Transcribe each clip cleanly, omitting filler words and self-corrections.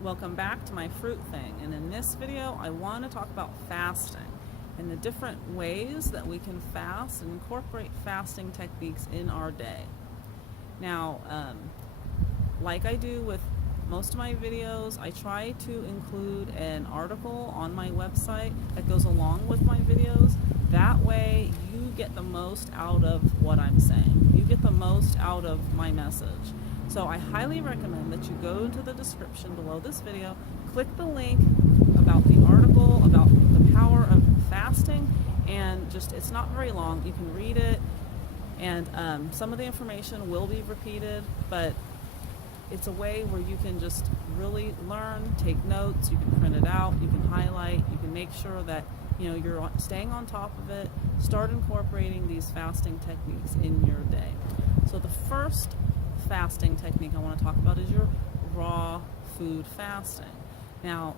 Welcome back to my fruit thing, and in this video I want to talk about fasting and the different ways that we can fast and incorporate fasting techniques in our day. Now, like I do with most of my videos, I try to include an article on my website that goes along with my videos. That way you get the most out of what I'm saying. You get the most out of my message. So I highly recommend that you go into the description below this video, click the link about the article, about the power of fasting, and it's not very long. You can read it, and some of the information will be repeated, but it's a way where you can just really learn, take notes, you can print it out, you can highlight, you can make sure that you're staying on top of it. Start incorporating these fasting techniques in your day. So the first fasting technique I want to talk about is your raw food fasting. Now,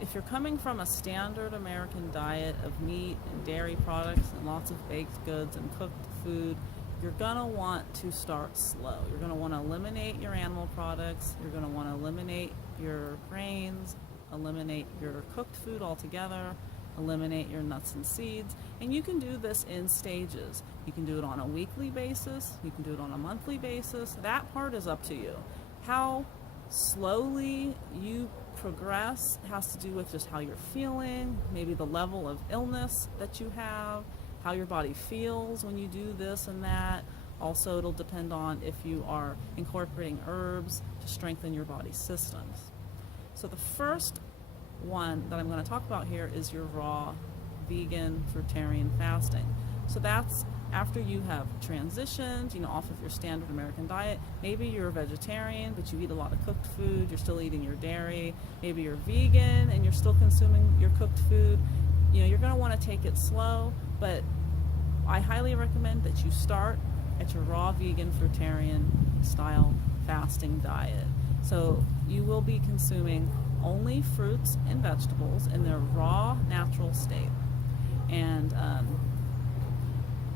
if you're coming from a standard American diet of meat and dairy products and lots of baked goods and cooked food, you're going to want to start slow. You're going to want to eliminate your animal products. You're going to want to eliminate your grains, eliminate your cooked food altogether, eliminate your nuts and seeds. And you can do this in stages. You can do it on a weekly basis. You can do it on a monthly basis. That part is up to you. How slowly you progress has to do with just how you're feeling, maybe the level of illness that you have, how your body feels when you do this and that. Also, it'll depend on if you are incorporating herbs to strengthen your body's systems. So the first one that I'm going to talk about here is your raw vegan fruitarian fasting. So that's after you have transitioned, off of your standard American diet. Maybe you're a vegetarian, but you eat a lot of cooked food. You're still eating your dairy. Maybe you're vegan and you're still consuming your cooked food. You're going to want to take it slow, but I highly recommend that you start at your raw vegan fruitarian style fasting diet. So you will be consuming only fruits and vegetables in their raw, natural state. And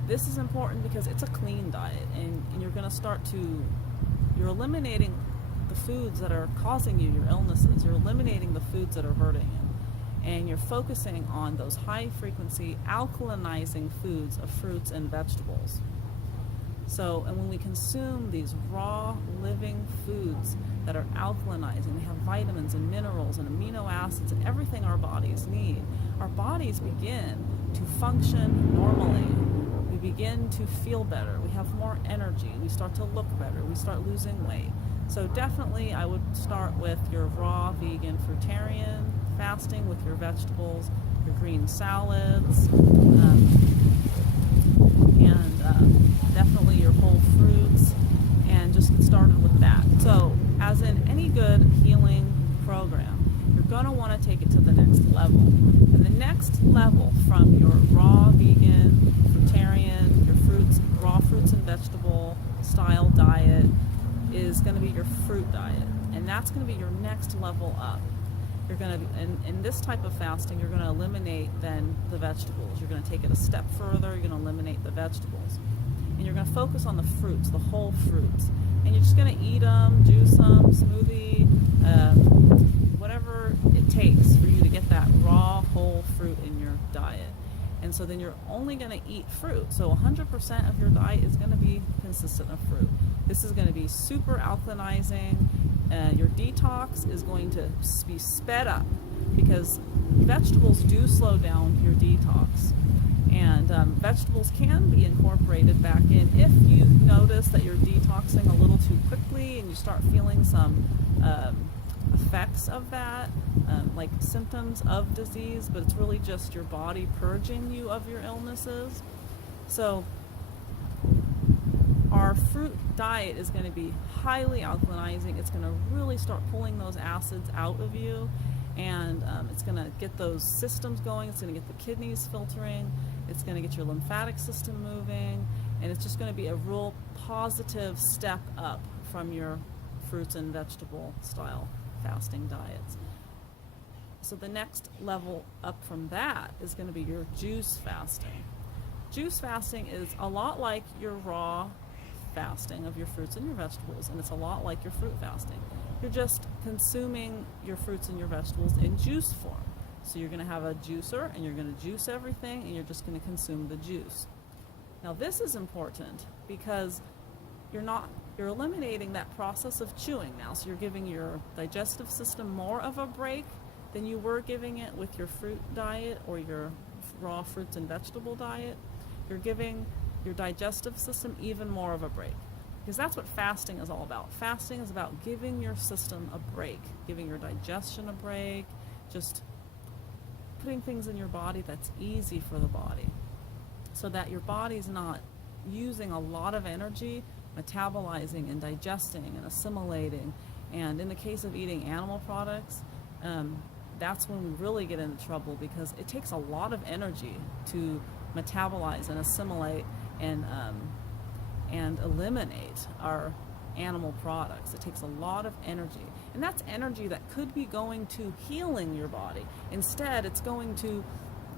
this is important because it's a clean diet, and you're going to you're eliminating the foods that are causing you your illnesses. You're eliminating the foods that are hurting you. And you're focusing on those high-frequency alkalinizing foods of fruits and vegetables. And when we consume these raw, living foods that are alkalinizing, they have vitamins and minerals and amino acids and everything our bodies need, our bodies begin to function normally. We begin to feel better. We have more energy. We start to look better. We start losing weight. So definitely I would start with your raw vegan fruitarian fasting with your vegetables, your green salads, and definitely your whole fruits, and just get started with that. So as in any good healing program, you're going to want to take it to the next level. And the next level from your raw vegan fruitarian, raw fruits and vegetable style diet is going to be your fruit diet. And that's going to be your next level up. You're going to, in this type of fasting, you're going to eliminate then the vegetables. You're going to take it a step further. You're going to eliminate the vegetables. And you're going to focus on the fruits, the whole fruits. And you're just going to eat them, juice them, smoothie, whatever it takes for you to get that raw, whole fruit in your diet. And so then you're only going to eat fruit. So 100% of your diet is going to be consistent of fruit. This is going to be super alkalinizing. Your detox is going to be sped up because vegetables do slow down your detox. And vegetables can be incorporated back in if you notice that you're detoxing a little too quickly and you start feeling some effects of that, like symptoms of disease, but it's really just your body purging you of your illnesses. So our fruit diet is going to be highly alkalinizing. It's going to really start pulling those acids out of you, and it's going to get those systems going. It's going to get the kidneys filtering. It's going to get your lymphatic system moving, and it's just going to be a real positive step up from your fruits and vegetable style fasting diets. So the next level up from that is going to be your juice fasting. Juice fasting is a lot like your raw fasting of your fruits and your vegetables, and it's a lot like your fruit fasting. You're just consuming your fruits and your vegetables in juice form. So you're going to have a juicer, and you're going to juice everything, and you're just going to consume the juice. Now this is important because you're eliminating that process of chewing now. So you're giving your digestive system more of a break than you were giving it with your fruit diet or your raw fruits and vegetable diet. You're giving your digestive system even more of a break, because that's what fasting is all about. Fasting is about giving your system a break, giving your digestion a break, just putting things in your body that's easy for the body, so that your body's not using a lot of energy metabolizing and digesting and assimilating. And in the case of eating animal products, that's when we really get into trouble, because it takes a lot of energy to metabolize and assimilate and eliminate our animal products. It takes a lot of energy, and that's energy that could be going to healing your body. Instead, it's going to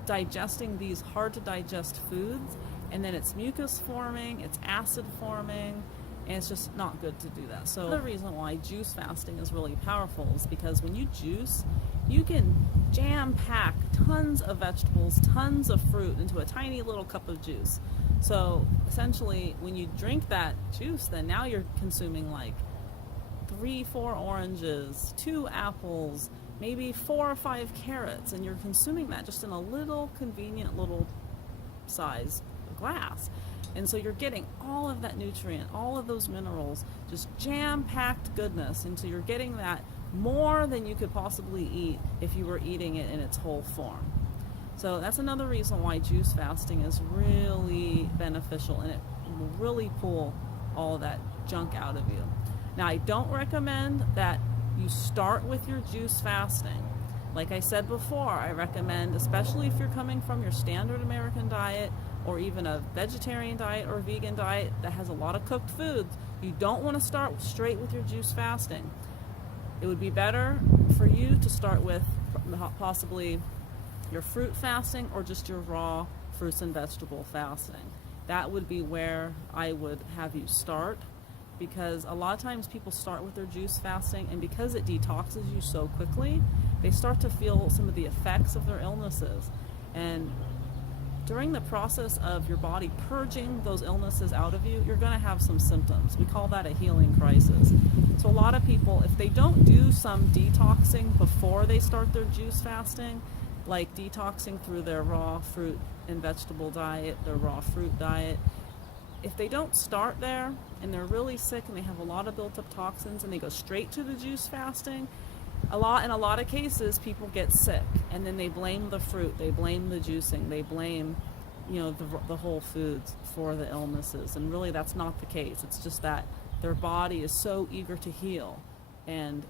digesting these hard to digest foods, and then it's mucus forming, it's acid forming, and it's just not good to do that. So the reason why juice fasting is really powerful is because when you juice, you can jam pack tons of vegetables, tons of fruit into a tiny little cup of juice. So essentially, when you drink that juice, then now you're consuming like 3-4 oranges, 2 apples, maybe 4 or 5 carrots, and you're consuming that just in a little convenient little size glass. And so you're getting all of that nutrient, all of those minerals, just jam-packed goodness, and so you're getting that more than you could possibly eat if you were eating it in its whole form. So that's another reason why juice fasting is really beneficial, and it will really pull all of that junk out of you. Now, I don't recommend that you start with your juice fasting. Like I said before, I recommend, especially if you're coming from your standard American diet or even a vegetarian diet or vegan diet that has a lot of cooked foods, you don't want to start straight with your juice fasting. It would be better for you to start with possibly your fruit fasting or just your raw fruits and vegetable fasting. That would be where I would have you start, because a lot of times people start with their juice fasting, and because it detoxes you so quickly, they start to feel some of the effects of their illnesses. And during the process of your body purging those illnesses out of you, you're going to have some symptoms. We call that a healing crisis. So a lot of people, if they don't do some detoxing before they start their juice fasting, like detoxing through their raw fruit and vegetable diet, their raw fruit diet, if they don't start there and they're really sick and they have a lot of built up toxins and they go straight to the juice fasting, in a lot of cases people get sick, and then they blame the fruit, they blame the juicing, they blame the whole foods for the illnesses, and really that's not the case. It's just that their body is so eager to heal, and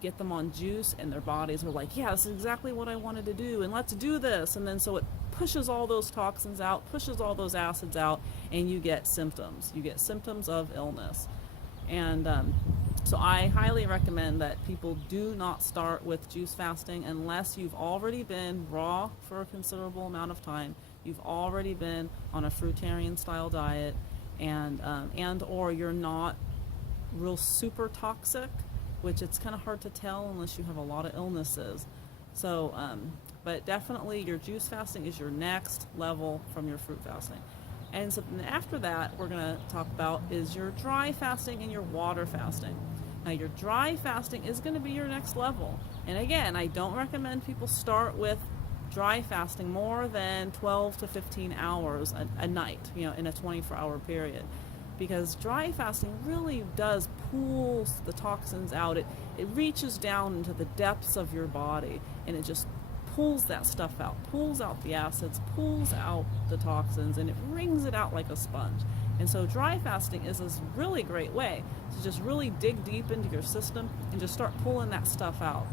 get them on juice and their bodies are like, yeah, this is exactly what I wanted to do, and let's do this. And then so it pushes all those toxins out, pushes all those acids out, and you get symptoms. You get symptoms of illness. And so I highly recommend that people do not start with juice fasting unless you've already been raw for a considerable amount of time, you've already been on a fruitarian style diet, and or you're not real super toxic, which it's kind of hard to tell unless you have a lot of illnesses. So, but definitely your juice fasting is your next level from your fruit fasting. And so after that, we're going to talk about is your dry fasting and your water fasting. Now, your dry fasting is going to be your next level. And again, I don't recommend people start with dry fasting more than 12 to 15 hours a night, in a 24-hour period. Because dry fasting really does pull the toxins out. It reaches down into the depths of your body, and it just pulls that stuff out, pulls out the acids, pulls out the toxins, and it wrings it out like a sponge. And so dry fasting is this really great way to just really dig deep into your system and just start pulling that stuff out.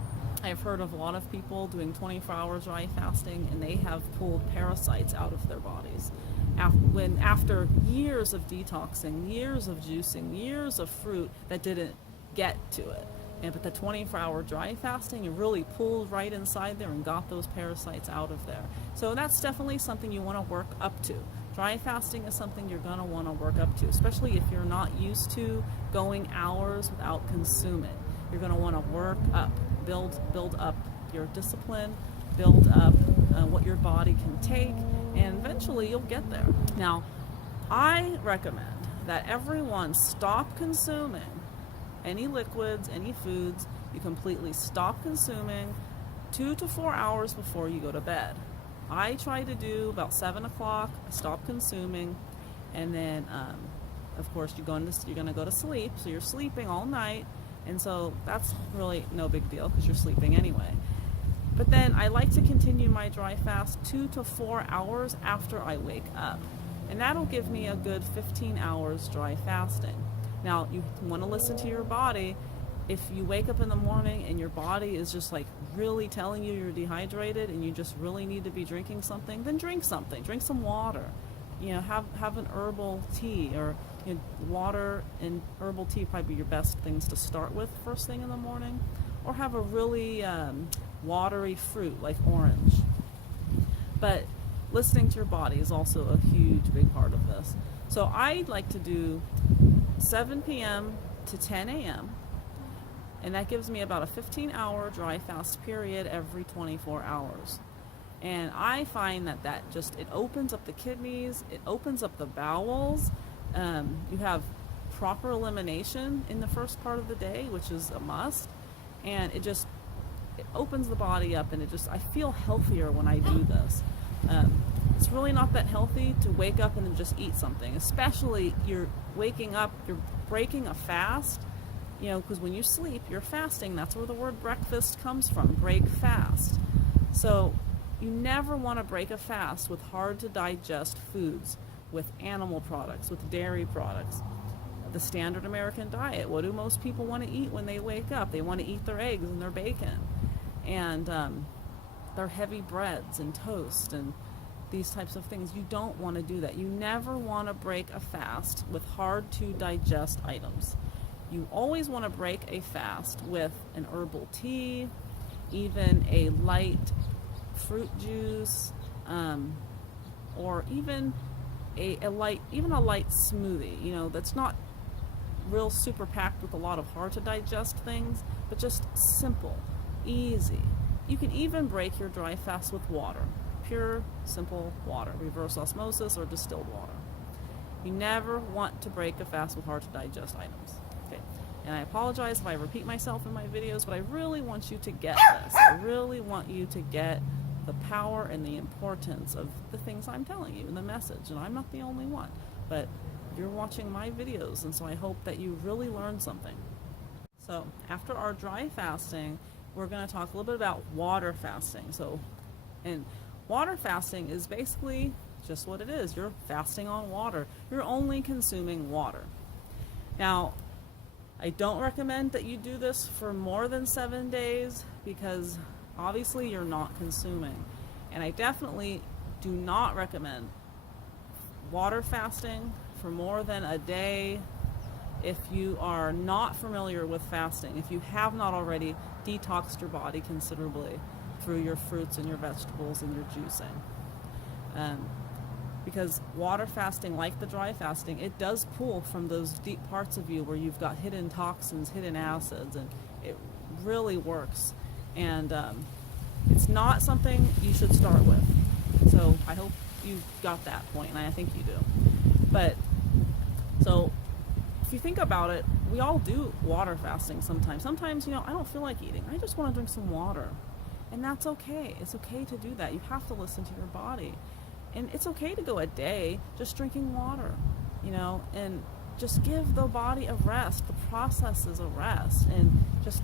I've heard of a lot of people doing 24-hour dry fasting, and they have pulled parasites out of their bodies. After years of detoxing, years of juicing, years of fruit that didn't get to it. But the 24-hour dry fasting, it really pulled right inside there and got those parasites out of there. So that's definitely something you want to work up to. Dry fasting is something you're going to want to work up to, especially if you're not used to going hours without consuming. You're going to want to work up, build up your discipline, build up what your body can take, and eventually you'll get there. Now, I recommend that everyone stop consuming any liquids, any foods. You completely stop consuming 2 to 4 hours before you go to bed. I try to do about 7 o'clock, I stop consuming, and then of course you're going to go to sleep, so you're sleeping all night, and so that's really no big deal because you're sleeping anyway. But then I like to continue my dry fast 2 to 4 hours after I wake up, and that'll give me a good 15 hours dry fasting. Now, you want to listen to your body. If you wake up in the morning and your body is just like really telling you you're dehydrated and you just really need to be drinking something, then drink something. Drink some water. You know, have an herbal tea, or water and herbal tea probably your best things to start with first thing in the morning. Or have a really watery fruit like orange. But listening to your body is also a huge big part of this. So I like to do 7 p.m. to 10 a.m. and that gives me about a 15-hour dry fast period every 24 hours. And I find that it opens up the kidneys, it opens up the bowels. You have proper elimination in the first part of the day, which is a must, and it opens the body up, and I feel healthier when I do this. It's really not that healthy to wake up and then just eat something, especially you're waking up, you're breaking a fast, because when you sleep, you're fasting. That's where the word breakfast comes from, break fast. So you never want to break a fast with hard to digest foods, with animal products, with dairy products. The standard American diet, what do most people want to eat when they wake up? They want to eat their eggs and their bacon, and their heavy breads and toast and these types of things. You don't want to do that. You never want to break a fast with hard to digest items. You always want to break a fast with an herbal tea, even a light fruit juice, or even a light smoothie, that's not real super packed with a lot of hard to digest things, but just simple, easy. You can even break your dry fast with water, pure, simple water, reverse osmosis or distilled water. You never want to break a fast with hard to digest items. Okay. And I apologize if I repeat myself in my videos, but I really want you to get this. I really want you to get the power and the importance of the things I'm telling you in the message. And I'm not the only one, but you're watching my videos, and so I hope that you really learn something. So after our dry fasting, we're going to talk a little bit about water fasting. And water fasting is basically just what it is. You're fasting on water. You're only consuming water. Now, I don't recommend that you do this for more than 7 days, because obviously you're not consuming. And I definitely do not recommend water fasting for more than a day if you are not familiar with fasting, if you have not already detoxed your body considerably through your fruits and your vegetables and your juicing. Because water fasting, like the dry fasting, it does pull from those deep parts of you where you've got hidden toxins, hidden acids, and it really works. And it's not something you should start with. So I hope you got that point, and I think you do. But so if you think about it, we all do water fasting sometimes. Sometimes, I don't feel like eating. I just want to drink some water. And that's okay. It's okay to do that. You have to listen to your body. And it's okay to go a day just drinking water, and just give the body a rest, the processes a rest, and just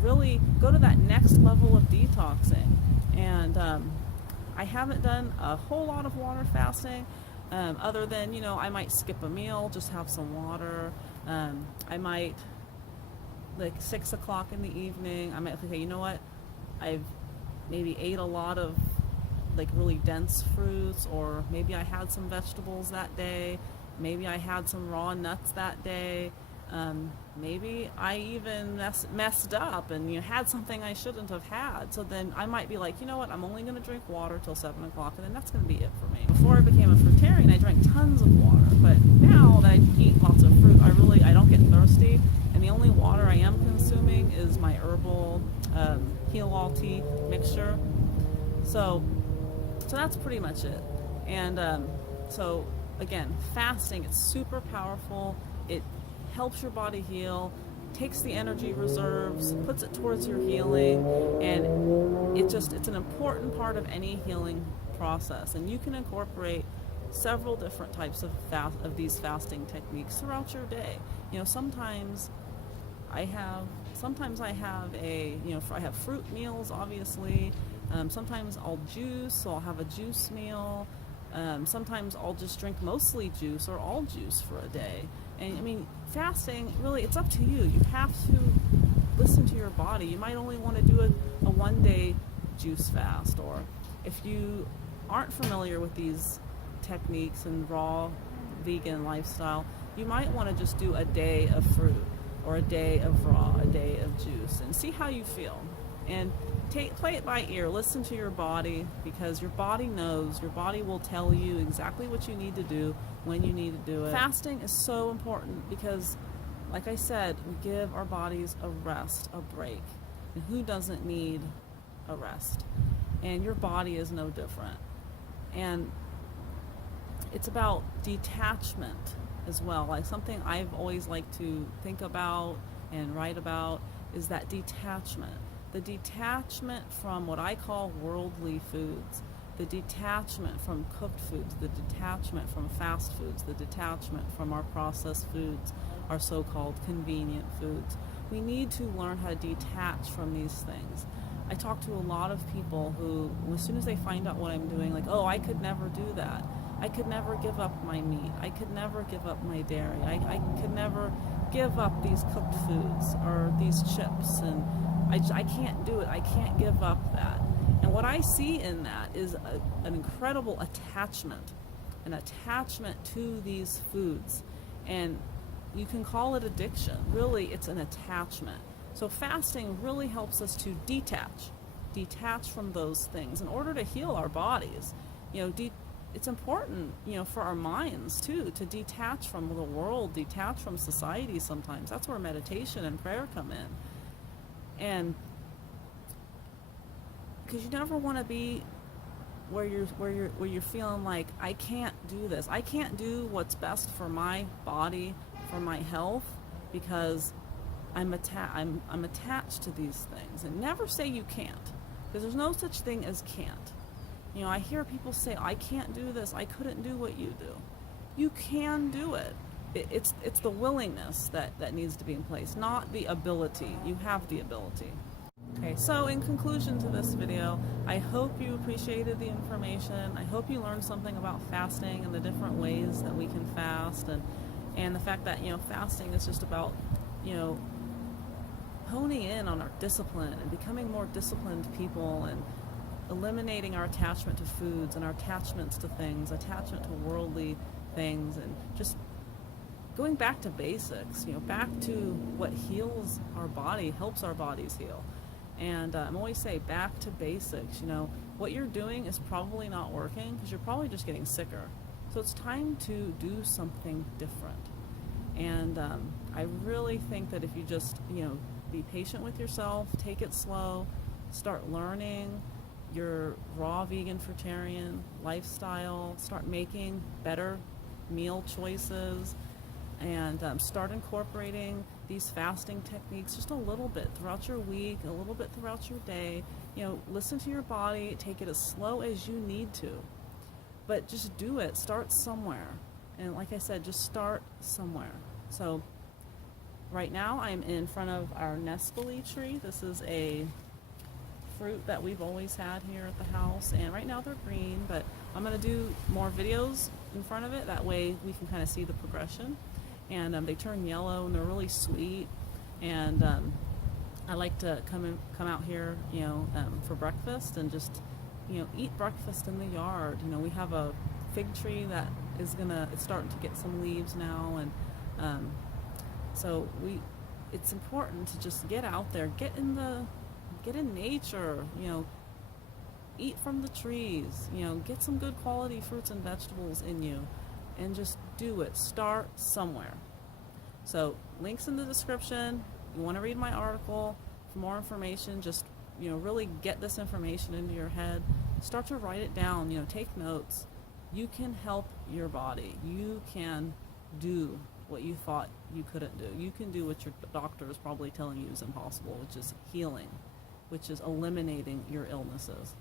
really go to that next level of detoxing. And I haven't done a whole lot of water fasting, other than, I might skip a meal, just have some water. I might, like 6 o'clock in the evening, I might say, you know what, I've maybe ate a lot of like really dense fruits, or maybe I had some vegetables that day, maybe I had some raw nuts that day. Maybe I even messed up and had something I shouldn't have had. So then I might be like, you know what, I'm only going to drink water till 7 o'clock, and then that's going to be it for me. Before I became a fruitarian, I drank tons of water, but now that I eat lots of fruit, I don't get thirsty, and the only water I am consuming is my herbal heal all tea mixture. So that's pretty much it. And so again, fasting, it's super powerful. It helps your body heal, takes the energy reserves, puts it towards your healing, and it's an important part of any healing process. And you can incorporate several different types of these fasting techniques throughout your day. Sometimes I have I have fruit meals, obviously. Sometimes I'll juice, so I'll have a juice meal. Sometimes I'll just drink mostly juice or all juice for a day. And fasting, really, it's up to you. You have to listen to your body. You might only want to do a 1-day juice fast, or if you aren't familiar with these techniques and raw vegan lifestyle, you might want to just do a day of fruit or a day of raw, a day of juice, and see how you feel. And play it by ear. Listen to your body, because your body knows. Your body will tell you exactly what you need to do when you need to do it. Fasting is so important because, like I said, we give our bodies a rest, a break. And who doesn't need a rest? And your body is no different. And it's about detachment as well. Like, something I've always liked to think about and write about is that detachment. The detachment from what I call worldly foods, the detachment from cooked foods, the detachment from fast foods, the detachment from our processed foods, our so-called convenient foods. We need to learn how to detach from these things. I talk to a lot of people who, as soon as they find out what I'm doing, like, oh, I could never do that. I could never give up my meat. I could never give up my dairy. I could never give up these cooked foods or these chips, and I can't do it. I can't give up that. And what I see in that is an incredible attachment, an attachment to these foods. And you can call it addiction. Really, it's an attachment. So fasting really helps us to detach from those things in order to heal our bodies. It's important, for our minds too, to detach from the world, detach from society sometimes. That's where meditation and prayer come in. And because you never want to be where you're feeling like, I can't do this. I can't do what's best for my body, for my health, because I'm attached to these things. And never say you can't, because there's no such thing as can't. I hear people say, I can't do this. I couldn't do what you do. You can do it. It's the willingness that needs to be in place, not the ability. You have the ability. Okay, so in conclusion to this video, I hope you appreciated the information. I hope you learned something about fasting and the different ways that we can fast, and the fact that, fasting is just about, honing in on our discipline and becoming more disciplined people, and eliminating our attachment to foods and our attachments to things, attachment to worldly things, and just going back to basics, back to what heals our body, helps our bodies heal. And I'm always say back to basics. What you're doing is probably not working because you're probably just getting sicker. So it's time to do something different. And I really think that if you just, be patient with yourself, take it slow, start learning your raw vegan fruitarian lifestyle, start making better meal choices, and start incorporating these fasting techniques just a little bit throughout your week, a little bit throughout your day. Listen to your body, take it as slow as you need to, but just do it. Start somewhere. And like I said, just start somewhere. So right now I'm in front of our Nespoli tree. This is a fruit that we've always had here at the house, and right now they're green, but I'm going to do more videos in front of it. That way we can kind of see the progression. And they turn yellow, and they're really sweet. And I like to come out here, for breakfast, and just, eat breakfast in the yard. We have a fig tree that it's starting to get some leaves now, and So it's important to just get out there, get in nature, eat from the trees, get some good quality fruits and vegetables in you, and just do it. Start somewhere. So links in the description. You want to read my article for more information, just really get this information into your head. Start to write it down, take notes. You can help your body. You can do what you thought you couldn't do. You can do what your doctor is probably telling you is impossible, which is healing, which is eliminating your illnesses.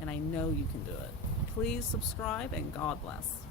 And I know you can do it. Please subscribe, and God bless.